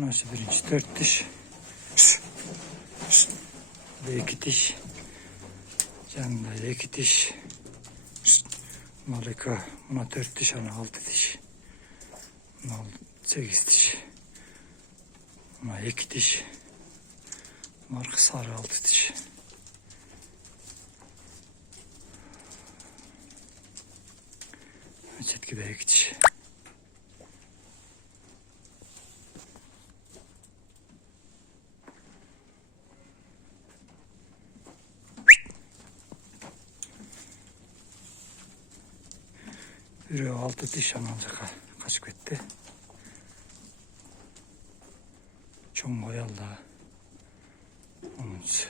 Nasıl birinci 4 diş. Ve 2 diş. Canında 2 diş. Malika. Buna 4 diş, ana 6 diş. Buna 8 diş. Buna 2 diş. Marka sarı 6 diş. Çetki de 2 diş. Biri 6 diş ancak kaç etti. Çok boyalı da. Onun için.